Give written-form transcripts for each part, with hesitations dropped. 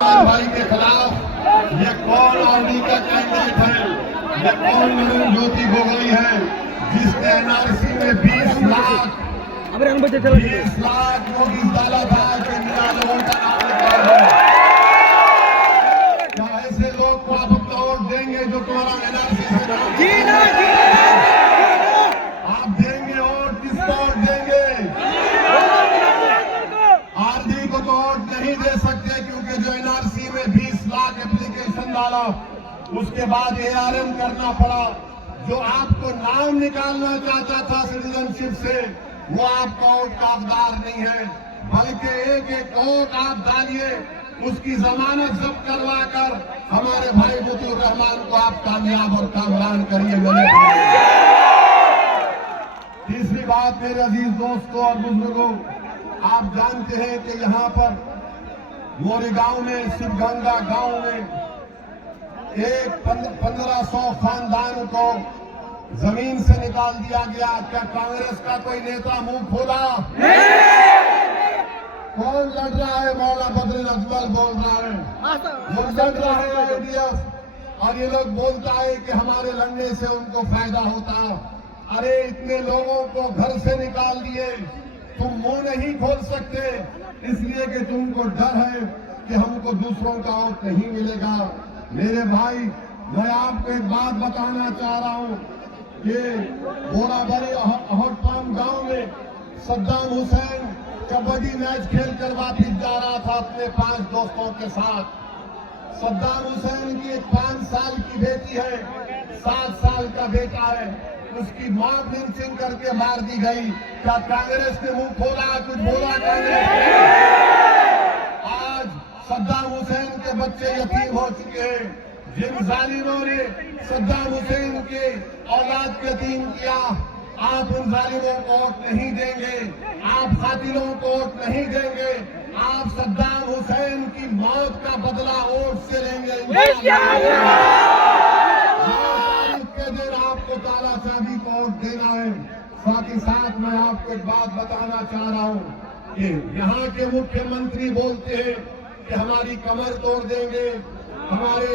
भाई के खिलाफ ये कौन आरडी का कैंडिडेट है, ये कौन नरेंद्र ज्योति गोगोई है जिसने एनआरसी में 20 लाख नोटिस डाला था कि मेरा लोगों का नाम निकाला है। क्या ऐसे लोग को आप अपना वोट देंगे जो तुम्हारा एनआरसी से आप देंगे वोट? किसको वोट देंगे? आरडी को तो वोट नहीं दे सकते क्योंकि जो एनआरसी में 20 लाख एप्लीकेशन डाला उसके बाद एआरएम करना पड़ा। जो आपको नाम निकालना चाहता था सिटीजनशिप से वो आपका वोट का हकदार नहीं है, बल्कि एक एक वोट आप डालिए, उसकी जमानत जब्त करवा कर हमारे भाई मुतीउर रहमान को आप कामयाब और कामरान करिए। तीसरी बात मेरे अजीज दोस्तों और बुजुर्गों, आप जानते हैं कि यहाँ पर मोरीगांव में शिवगंगा गांव में एक 1500 खानदान को जमीन से निकाल दिया गया। क्या कांग्रेस का कोई नेता मुंह खोला? कौन लड़ रहा है? मौलाना बदरुल अजमल बोल रहा है, वो लड़ रहा है आईडीएफ, और ये लोग बोलता है कि हमारे लड़ने से उनको फायदा होता। अरे इतने लोगों को घर से निकाल दिए, तुम मुंह नहीं खोल सकते इसलिए कि तुमको डर है कि हमको दूसरों का वोट नहीं मिलेगा। मेरे भाई, मैं आपको एक बात बताना चाह रहा हूं कि बोराबरी अहटपाम गांव में सद्दाम हुसैन कबड्डी मैच खेलकर वापिस जा रहा था अपने 5 दोस्तों के साथ। सद्दाम हुसैन की एक 5 साल की बेटी है, 7 साल का बेटा है, उसकी मां लिंचिंग करके मार दी गई। क्या कांग्रेस ने मुंह खोला? कुछ बोला कांग्रेस ने? आज सद्दाम हुसैन के बच्चे यतीम हो चुके हैं। जिन जालिमों ने सद्दाम हुसैन के औलाद को यतीम किया, आप उन जालिमों को वोट नहीं देंगे, आप कातिलों को वोट नहीं देंगे, आप सद्दाम हुसैन की मौत का बदला वोट से लेंगे। के दिन आपको ताला चाबी को वोट देना है। साथ ही साथ मैं आपको एक बात बताना चाह रहा हूं कि यहाँ के मुख्यमंत्री बोलते हैं कि हमारी कमर तोड़ देंगे, हमारे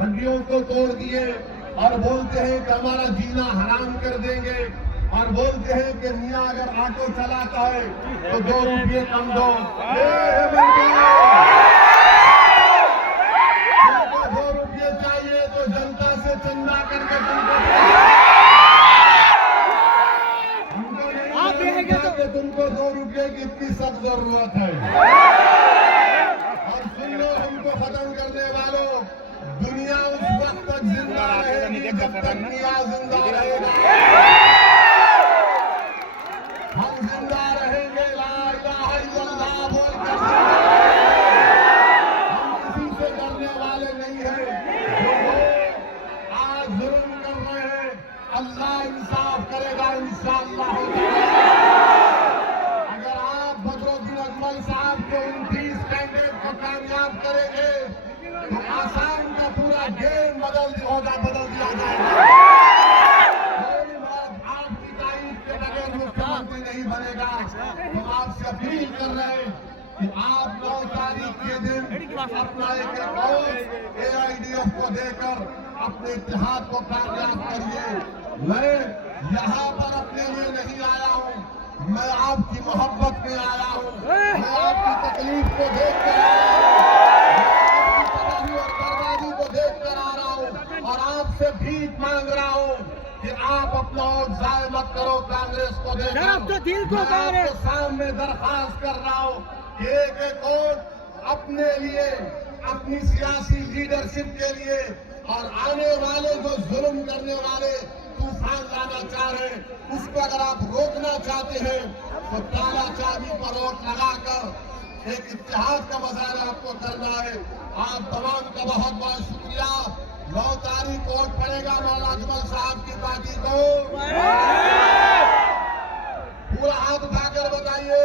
हड्डियों को तोड़ दिए, और बोलते हैं कि हमारा जीना हराम कर देंगे, और बोलते हैं कि मियाँ अगर ऑटो चलाता है तो 2 रुपये कम दो। तुमको 2 रुपये चाहिए तो जनता से चंदा करके तुमको नहीं कि तुमको 2 रुपये की इतनी सख्त जरूरत है। और सुन लो, हमको खत्म करने वालों, दुनिया उस वक्त तक जिंदा रहेगी जब तक मियाँ जिंदा रहेगा। हम जिंदा रहेंगे, ला इलाहा इल्लल्लाह बोलकर हम किसी से डरने वाले नहीं हैं। जो लोग आज जुल्म कर रहे हैं, अल्लाह इंसाफ करेगा इंशाअल्लाह। अगर आप बदरुद्दीन अजमल साहब को 29 कैंडिडेट को कामयाब करेंगे तो आसाम का पूरा गेम बदल दिया जाएगा। आपकी तारीफ के बगैर मुख्यमंत्री नहीं बनेगा। तो आपसे अपील कर रहे हैं कि आप 9 तारीख के दिन अपना एक वोट एआईडीएफ को देकर अपने इत्तेहाद को कामयाब करिए। मैं यहाँ पर अपने लिए नहीं आया हूँ, मैं आपकी मोहब्बत में आया हूँ, मैं आपकी तकलीफ को देख कर और आपसे भीख मांग रहा हूँ कि आप अपना वोट जाय मत करो कांग्रेस को देकर। आपके सामने दरखास्त कर रहा हूँ कि एक वोट अपने लिए, अपनी सियासी लीडरशिप के लिए, और आने वाले जो जुल्म करने वाले तूफान लाना चाह रहे हैं उसको अगर आप रोकना चाहते हैं तो ताला चाबी पर वोट लगाकर एक इत्तेहाद का मुजाहरा आपको करना है। आप तमाम का बहुत बहुत शुक्रिया। 9 तारीख वोट पड़ेगा मौलाना अजमल साहब की पार्टी को। पूरा हाथ उठाकर बताइए।